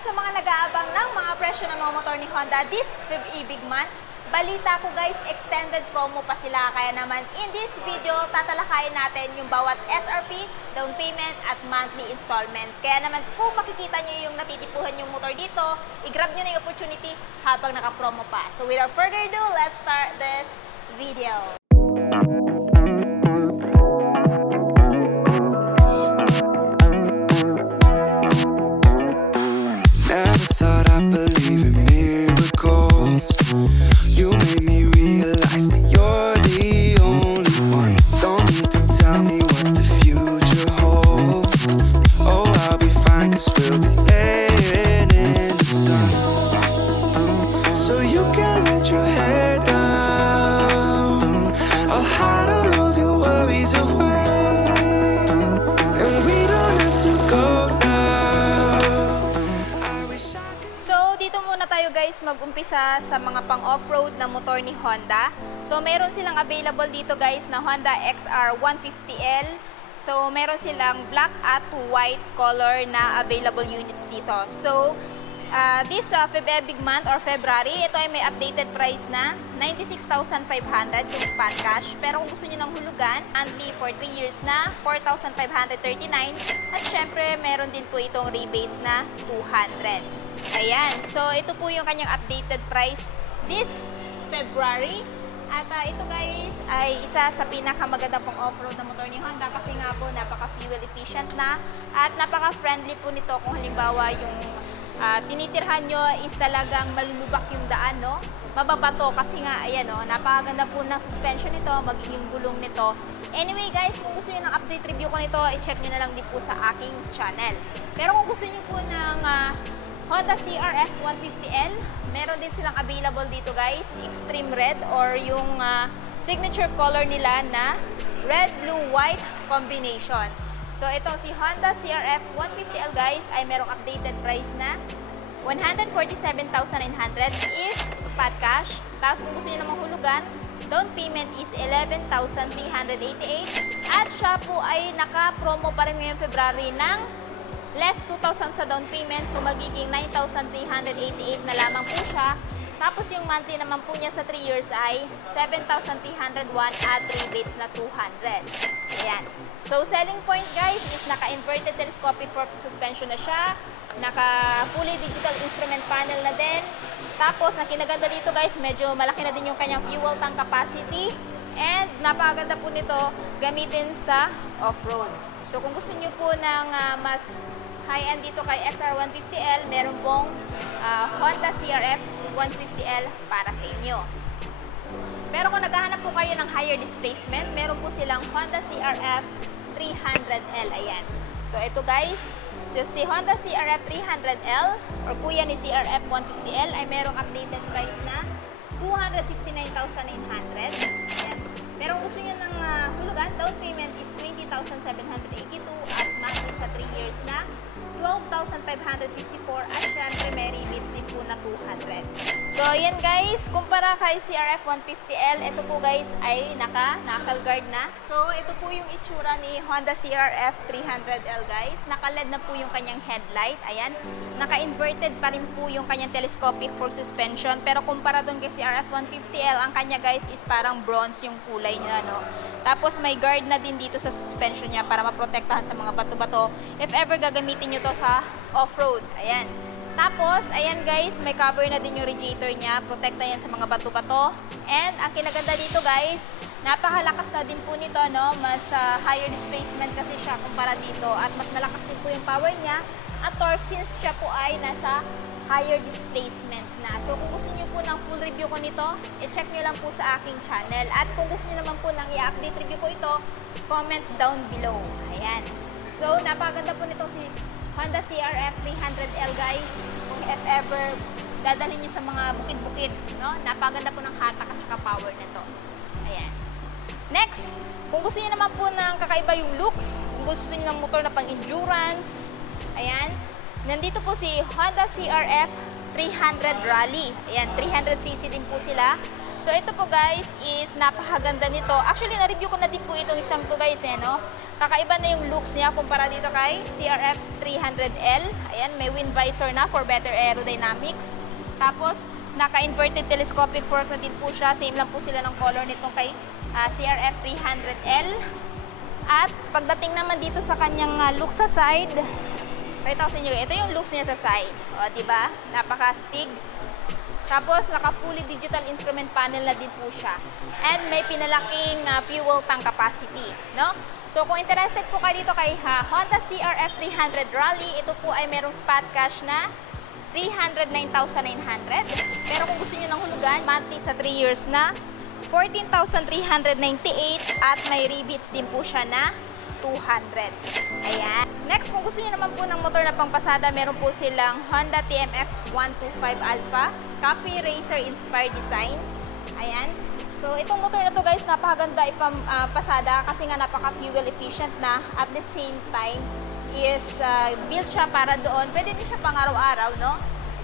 sa mga nag-aabang ng mga presyo ng mga motor ni Honda this Feb-E Big Month, balita ko guys, extended promo pa sila. Kaya naman in this video, tatalakayin natin yung bawat SRP, down payment at monthly installment. Kaya naman kung makikita nyo yung natitipuhan yung motor dito, i-grab nyo na yung opportunity habang naka-promo pa. So without further ado, let's start this video. Never thought I'd believe in miracles. You made me realize that you're the only one. Don't need to tell me what the future holds. Oh, I'll be fine 'cause we'll be laying in the sun. So you can let your hair down. I'll hide all of your worries away, and we don't have to go now. So, dito muna tayo guys mag-umpisa sa mga pang-off-road na motor ni Honda. So, meron silang available dito guys na Honda XR 150L. So, meron silang black at white color na available units dito. So, this Feb-E Big Month or February, ito ay may updated price na 96,500 yung spot cash. Pero kung gusto nyo ng hulugan, monthly for 3 years na 4,539. At syempre, meron din po itong rebates na 200. Ayan. So, ito po yung kanyang updated price this February. At ito guys ay isa sa pinakamaganda pong off-road na motor ni Honda kasi nga po napaka-fuel efficient na at napaka-friendly po nito kung halimbawa yung tinitirhan nyo is talagang malulubak yung daan, no? Mababato kasi nga, ayan, no? Napakaganda po ng suspension nito, maging yung gulong nito. Anyway guys, kung gusto nyo ng update review ko nito, i-check nyo na lang din po sa aking channel. Pero kung gusto nyo po ng Honda CRF 150L, meron din silang available dito guys, extreme red or yung signature color nila na red, blue, white combination. So itong si Honda CRF 150L guys ay merong updated price na 147,900 if spot cash. Tapos kung gusto nyo namang hulugan, down payment is 11,388 at siya po ay naka-promo pa rin ngayong February ng less 2,000 sa down payment, so magiging 9,388 na lamang po siya. Tapos yung monthly naman po niya sa 3 years ay 7,301 at rebates na 200. Ayan. So selling point guys is naka-inverted telescopic fork suspension na siya, naka-fully digital instrument panel na din. Tapos ang kinaganda dito guys, medyo malaki na din yung kanyang fuel tank capacity. And napakaganda po nito gamitin sa off-road. So kung gusto niyo po ng mas high-end dito kay XR 150L, meron pong Honda CRF 150L para sa inyo. Pero kung naghahanap po kayo ng higher displacement, meron po silang Honda CRF 300L. Ayan. So ito guys, so si Honda CRF 300L or kuya ni CRF 150L ay merong updated price na 269,900. Ayan. Pero kung gusto nyo ng hulugan, down payment is 20,782 at monthly sa 3 years na 12,554 at syempre may rebates din po na 200. So ayan guys, kumpara kay CRF 150L, ito po guys ay naka-knuckle guard na. So ito po yung itsura ni Honda CRF 300L guys. Naka-LED na po yung kanyang headlight. Ayan. Naka-inverted pa rin po yung kanyang telescopic fork suspension. Pero kumpara doon kay CRF 150L, ang kanya guys is parang bronze yung kulay niya, no? Tapos may guard na din dito sa suspension niya para maprotektahan sa mga bato-bato if ever gagamitin nyo to sa off-road. Ayan. Tapos, ayan guys, may cover na din yung radiator niya. Protekta yan sa mga bato-bato. And ang kinaganda dito guys, napakalakas na din po nito, no? Mas higher displacement kasi siya kumpara dito. At mas malakas din po yung power niya. At torque since siya po ay nasa higher displacement na. So kung gusto niyo po ng full review ko nito, i-check niyo lang po sa aking channel. At kung gusto niyo naman po ng i-update review ko ito, comment down below. Ayan. So napakaganda po nitong si Honda CRF 300L guys. Kung if ever dadalhin niyo sa mga bukid-bukid, no? Napakaganda po ng hatak at saka power nito. Ayan. Next, kung gusto niyo naman po ng kakaiba yung looks, kung gusto niyo ng motor na pang-endurance, ayan. Nandito po si Honda CRF 300 Rally. Ayan, 300cc din po sila. So ito po guys is napakaganda nito. Actually na-review ko na din po itong isang to guys no. Kakaiba na yung looks niya kumpara dito kay CRF 300L. Ayan, may wind visor na for better aerodynamics. Tapos naka-inverted telescopic fork na din po siya. Same lang po sila ng color nitong kay CRF 300L. At pagdating naman dito sa kanyang look sa side, pakita ko sa inyo, ito yung looks niya sa side. O, diba? Napaka-stig. Tapos, naka-fully digital instrument panel na din po siya. And may pinalaking fuel tank capacity, no? So, kung interested po kayo dito kay Honda CRF 300 Rally, ito po ay merong spot cash na 309,900. Pero kung gusto nyo ng hulugan, monthly sa 3 years na 14,398 at may rebates din po siya na 200. Ayan. Next, kung gusto niyo naman po ng motor na pangpasada, meron po silang Honda TMX 125 Alpha, Copy Racer inspired design. Ayan. So, itong motor na to guys, napakaganda ipang-pasada kasi nga napaka-fuel efficient na at the same time is built siya para doon. Pwede din siya pang araw-araw, no?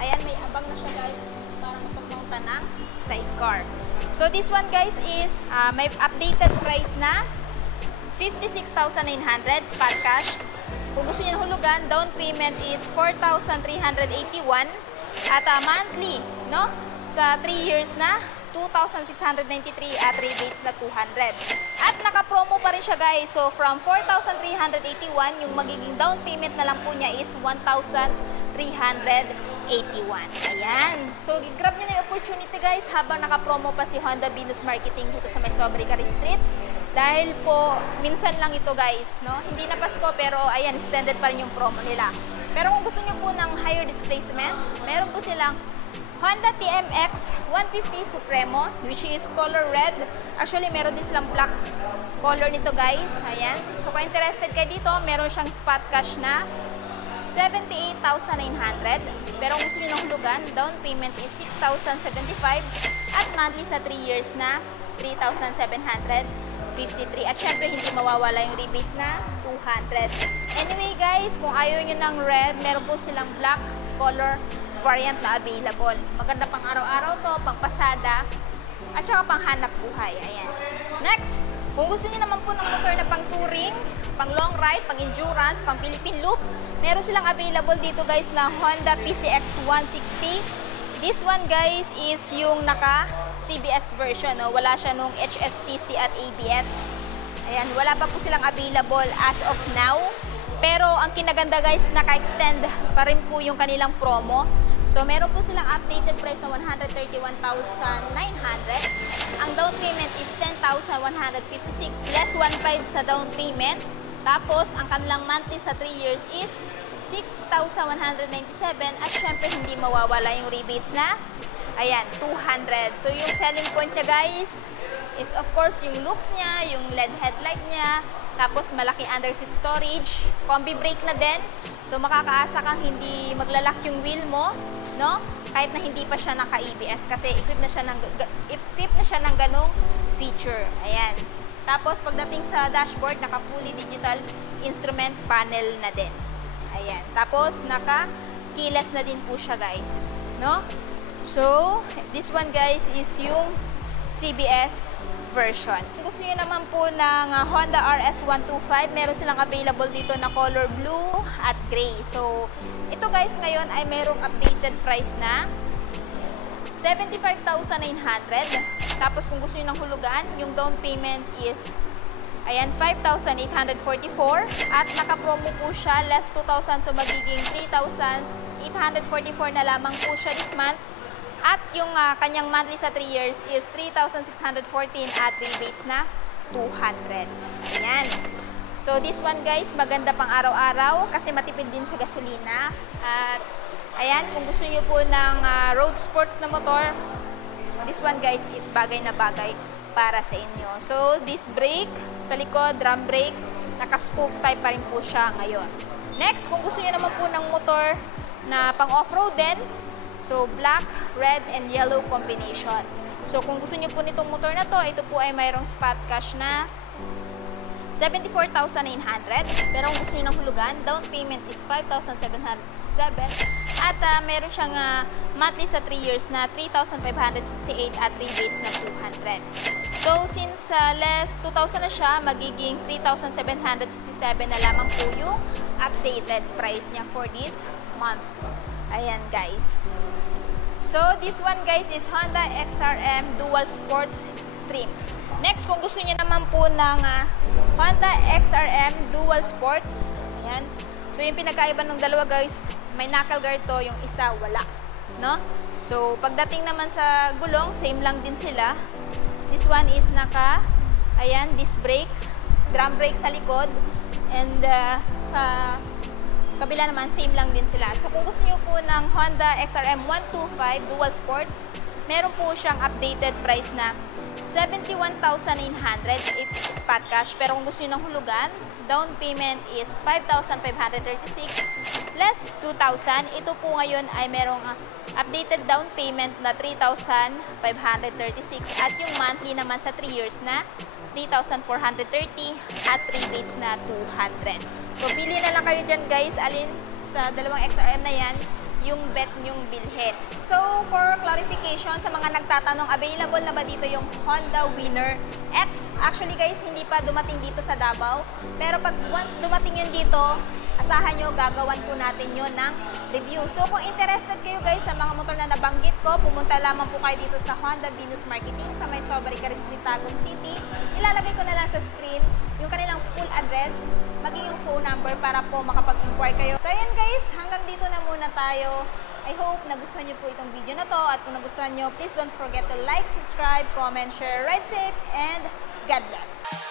Ayan, may abang na siya guys para mapag-mounta ng sidecar. So, this one guys is may updated price na 56,900 spot cash. Kung gusto niyo ng hulugan, down payment is 4,381 at monthly, no? Sa 3 years na 2,693 at rebates na 200. At naka-promo pa rin siya guys. So from 4,381, yung magiging down payment na lang po niya is 1,381. Ayan. So grab niyo na yung opportunity guys habang naka-promo pa si Honda Venus Marketing dito sa may Sobricari Street. Dahil po, minsan lang ito guys, no? Hindi na Pasko pero ayan, extended pa rin yung promo nila. Pero kung gusto niyo po ng higher displacement, meron po silang Honda TMX 150 Supremo, which is color red. Actually, meron din silang black color nito guys. Ayan. So kung interested kayo dito, meron siyang spot cash na 78,900. Pero kung gusto niyo ng hulugan, down payment is 6,075 at monthly sa 3 years na 3,753. At syempre, hindi mawawala yung rebates na 200. Anyway guys, kung ayaw nyo ng red, meron po silang black color variant na available. Maganda pang araw-araw to, pang pasada, at saka pang hanap buhay. Ayan. Next, kung gusto nyo naman po ng motor na pang touring, pang long ride, pang endurance, pang Philippine Loop, meron silang available dito guys na Honda PCX 160. This one guys is yung naka CBS version, no? Wala siya nung HSTC at ABS. Ayan, wala pa po silang available as of now. Pero ang kinaganda guys, naka-extend pa rin po yung kanilang promo. So meron po silang updated price na 131,900. Ang down payment is 10,156 less 1,500 sa down payment. Tapos ang kanilang monthly sa 3 years is 6,197 at syempre hindi mawawala yung rebates na ayan, 200. So yung selling point niya guys is of course yung looks niya, yung LED headlight niya, tapos malaki under seat storage, combi brake na din. So makakaasa kang hindi maglalak yung wheel mo, no? Kahit na hindi pa siya naka-ABS kasi equipped na siya ng ganong feature. Ayan. Tapos pagdating sa dashboard, naka fully digital instrument panel na din. Ayan. Tapos naka-keyless na din po siya guys, no? So, this one guys is yung CBS version. Kung gusto niyo naman po ng Honda RS125, meron silang available dito na color blue at gray. So, ito guys ngayon ay merong updated price na 75,900. Tapos kung gusto niyo ng hulugan, yung down payment is ayan, 5,844 at naka-promo po siya, less 2,000, so magiging 3,844 na lamang po siya this month. At yung kanyang monthly sa 3 years is 3,614 at rebates na 200. Ayan. So this one guys, maganda pang araw-araw kasi matipid din sa gasolina. At ayan, kung gusto niyo po ng road sports na motor, this one guys is bagay na bagay para sa inyo. So this brake sa likod, drum brake, naka-spoke type pa rin po siya ngayon. Next, kung gusto niyo naman po ng motor na pang off-road din, so black, red, and yellow combination. So kung gusto niyo po nitong motor na to, ito po ay mayroong spot cash na 74,900. Pero kung gusto niyo ng hulugan, down payment is 5,767 At meron siyang monthly sa 3 years na 3,568 at rebates na 200. So, since less 2,000 na siya, magiging 3,767 na lamang po yung updated price niya for this month. Ayan, guys. So, this one, guys, is Honda XRM Dual Sports Extreme. Next, kung gusto niyo naman po ng Honda XRM Dual Sports, ayan. So, yung pinagkaiba ng dalawa, guys, may knuckle guard to, yung isa wala, no? So, pagdating naman sa gulong, same lang din sila. This one is ayan, disc brake, drum brake sa likod, and sa kabila naman, same lang din sila. So, kung gusto niyo po ng Honda XRM 125 Dual Sports, meron po siyang updated price na 71,900 if spot cash. Pero kung gusto niyo ng hulugan, down payment is 5,536 less 2,000. Ito po ngayon ay merong updated down payment na 3,536 at yung monthly naman sa 3 years na 3,430 at rebates na 200. So, pili na lang kayo dyan, guys, alin sa dalawang XRM na yan yung bet nyong bilhin. So, for clarification sa mga nagtatanong, available na ba dito yung Honda Winner X? Actually, guys, hindi pa dumating dito sa Davao. Pero pag once dumating yun dito, asahan nyo, gagawan po natin yun ng review. So, kung interested kayo, guys, sa mga motor na nabanggit ko, pumunta lamang po kayo dito sa Honda Venus Marketing sa may Sobra Carisni, Tagum City. Ilalagay ko na lang sa screen yung kanilang full address, maging yung phone number para po makapag-inquire kayo. So, ayan, guys, hanggang dito na muna tayo. I hope nagustuhan nyo po itong video na to, at kung nagustuhan nyo, please don't forget to like, subscribe, comment, share, ride safe, and God bless!